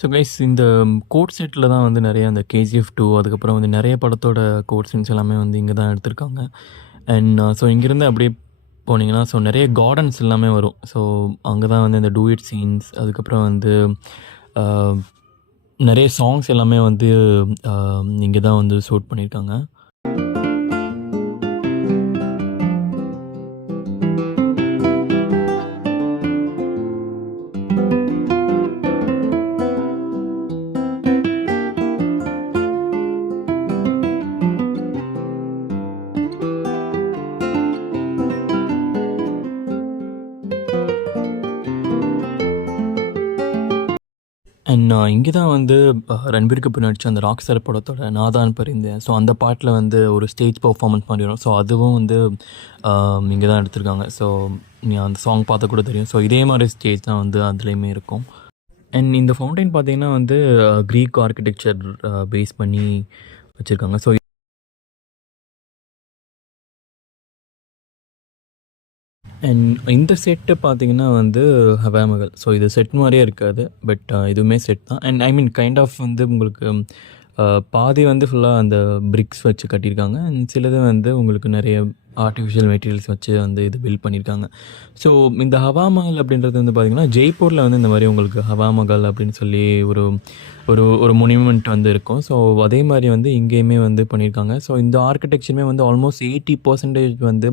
So guys இந்த code settle தான் வந்து நிறைய அந்த KGF 2 அதுக்கப்புறம் வந்து நிறைய படத்தோட கோட் சீன்ஸ் எல்லாமே வந்து இங்கே தான் எடுத்திருக்காங்க. அண்ட் ஸோ இங்கேருந்து அப்படியே போனீங்கன்னா ஸோ நிறைய கார்டன்ஸ் எல்லாமே வரும். ஸோ அங்கே தான் வந்து இந்த டூயிட் சீன்ஸ் அதுக்கப்புறம் வந்து ஆஹ், நிறைய சாங்ஸ் எல்லாமே வந்து இங்கே தான் வந்து ஷூட் பண்ணியிருக்காங்க. அண்ட் இங்கே தான் வந்து ரன்பீர் கபூர் நடித்த அந்த ராக் ஸ்டார் படத்தோட நாதான் பரிந்தேன். ஸோ அந்த பாட்டில் வந்து ஒரு ஸ்டேஜ் பர்ஃபார்மன்ஸ் மாதிரி வரும். ஸோ அதுவும் வந்து இங்கே தான் எடுத்திருக்காங்க. ஸோ நீ அந்த சாங் பார்த்தா கூட தெரியும். ஸோ இதே மாதிரி ஸ்டேஜ் தான் வந்து அதுலேயுமே இருக்கும். அண்ட் இந்த ஃபவுண்டைன் பார்த்தீங்கன்னா வந்து க்ரீக் ஆர்கிடெக்சர் பேஸ் பண்ணி வச்சுருக்காங்க. ஸோ அண்ட் இந்த செட்டு பார்த்தீங்கன்னா வந்து ஹவா மஹல். ஸோ இது செட் மாதிரியே இருக்காது. பட் இதுவுமே செட் தான். And I mean kind of வந்து உங்களுக்கு பாதி வந்து ஃபுல்லாக அந்த பிரிக்ஸ் வச்சு கட்டியிருக்காங்க. அண்ட் சிலது வந்து உங்களுக்கு நிறைய ஆர்டிஃபிஷியல் மெட்டீரியல்ஸ் வச்சு வந்து இது பில்ட் பண்ணியிருக்காங்க. ஸோ இந்த ஹவா மஹல் அப்படின்றது வந்து பார்த்திங்கன்னா ஜெய்ப்பூரில் வந்து இந்த மாதிரி உங்களுக்கு ஹவா மஹல் அப்படின்னு சொல்லி ஒரு ஒரு ஒரு மொனியூமெண்ட் வந்து இருக்கும். ஸோ அதே மாதிரி வந்து இங்கேயுமே வந்து பண்ணியிருக்காங்க. ஸோ இந்த ஆர்கிடெக்சருமே வந்து ஆல்மோஸ்ட் 80% வந்து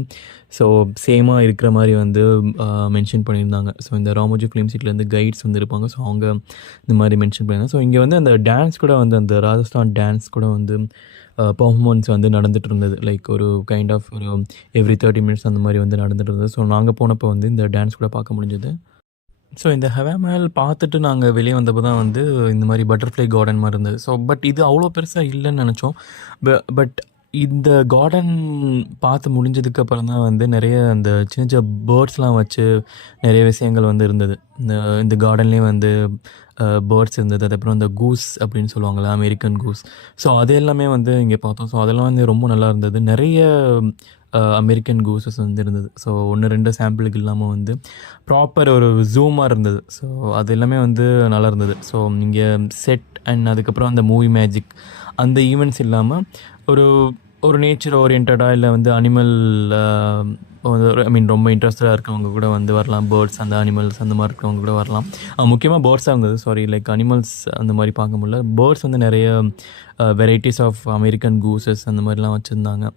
ஸோ சேமாக இருக்கிற மாதிரி வந்து மென்ஷன் பண்ணியிருந்தாங்க. ஸோ இந்த ராமோஜி ஃபிலிம் சிட்டிலேருந்து கைட்ஸ் வந்து இருப்பாங்க. ஸோ அவங்க இந்த மாதிரி மென்ஷன் பண்ணியிருந்தாங்க. ஸோ இங்கே வந்து அந்த டான்ஸ் கூட வந்து அந்த ராஜஸ்தான் டான்ஸ் கூட வந்து பர்ஃபார்மன்ஸ் வந்து நடந்துகிட்டு இருந்தது. லைக் ஒரு கைண்ட் ஆஃப் ஒரு எவ்ரி 30 மினிட்ஸ் அந்த மாதிரி வந்து நடந்துட்டு இருந்தது. ஸோ நாங்கள் போனப்போ வந்து இந்த டான்ஸ் கூட பார்க்க முடிஞ்சது. ஸோ இந்த ஹவா மஹல் பார்த்துட்டு நாங்கள் வெளியே வந்தப்போ தான் வந்து இந்த மாதிரி பட்டர்ஃப்ளை கார்டன் மாதிரி இருந்தது. ஸோ பட் இது அவ்வளோ பெருசாக இல்லைன்னு நினச்சோம். பட் இந்த கார்டன் பார்த்து முடிஞ்சதுக்கப்புறம் தான் வந்து நிறைய அந்த சின்ன சின்ன பேர்ட்ஸ்லாம் வச்சு நிறைய விஷயங்கள் வந்து இருந்தது. இந்த இந்த கார்டன்லேயே வந்து பேர்ட்ஸ் இருந்தது. அதுக்கப்புறம் இந்த கூஸ் அப்படின்னு சொல்லுவாங்கள்ல, அமெரிக்கன் கூஸ். ஸோ அது எல்லாமே வந்து இங்கே பார்த்தோம். ஸோ அதெல்லாம் வந்து ரொம்ப நல்லா இருந்தது. நிறைய அமெரிக்கன் கூஸஸ் வந்து இருந்தது. ஸோ 1-2 சாம்பிளுக்கு இல்லாமல் வந்து ப்ராப்பர் ஒரு ஜூமாக இருந்தது. ஸோ அது எல்லாமே வந்து நல்லா இருந்தது. ஸோ இங்கே செட் அண்ட் அதுக்கப்புறம் அந்த மூவி மேஜிக் அந்த ஈவெண்ட்ஸ் இல்லாமல் ஒரு ஒரு நேச்சர் ஓரியன்டாக இல்லை வந்து அனிமல் ஐ மீன் ரொம்ப இன்ட்ரெஸ்டடாக இருக்கவங்க கூட வந்து வரலாம். பேர்ட்ஸ் அந்த அனிமல்ஸ் அந்த மாதிரி இருக்கவங்க கூட வரலாம். முக்கியமாக பேர்ட்ஸாக இருந்தது. சாரி, லைக் அனிமல்ஸ் அந்த மாதிரி பார்க்க முடியல. பேர்ட்ஸ் வந்து நிறைய வெரைட்டிஸ் ஆஃப் அமெரிக்கன் கூசஸ் அந்த மாதிரிலாம் வச்சுருந்தாங்க.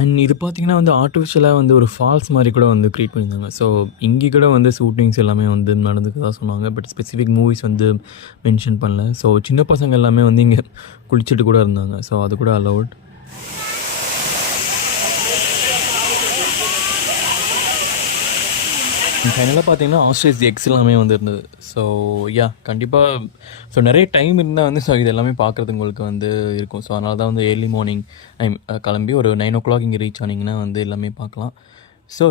அண்ட் இது பார்த்தீங்கன்னா வந்து ஆர்டிஃபிஷியலாக வந்து ஒரு ஃபால்ஸ் மாதிரி கூட வந்து க்ரியேட் பண்ணியிருந்தாங்க. ஸோ இங்கே கூட வந்து ஷூட்டிங்ஸ் எல்லாமே வந்து நடந்துக்கிறதா சொன்னாங்க. பட் ஸ்பெசிஃபிக் மூவிஸ் வந்து மென்ஷன் பண்ணல. ஸோ சின்ன பசங்க எல்லாமே வந்து இங்கே குளிச்சுட்டு கூட இருந்தாங்க. ஸோ அது கூட அலவுட். ஃபைனலாக பார்த்தீங்கன்னா ஆஸ்ட்ரேஸ் எக்ஸ் எல்லாமே வந்து இருந்தது. ஸோ கண்டிப்பாக ஸோ நிறைய டைம் இருந்தால் வந்து ஸோ இது எல்லாமே பார்க்குறது உங்களுக்கு வந்து இருக்கும். ஸோ அதனால தான் வந்து ஏர்லி மார்னிங் கிளம்பி ஒரு 9 o'clock இங்கே ரீச் ஆனிங்கன்னா வந்து எல்லாமே பார்க்கலாம். So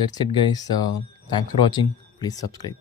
that's it guys. Thanks for வாட்சிங். Please subscribe.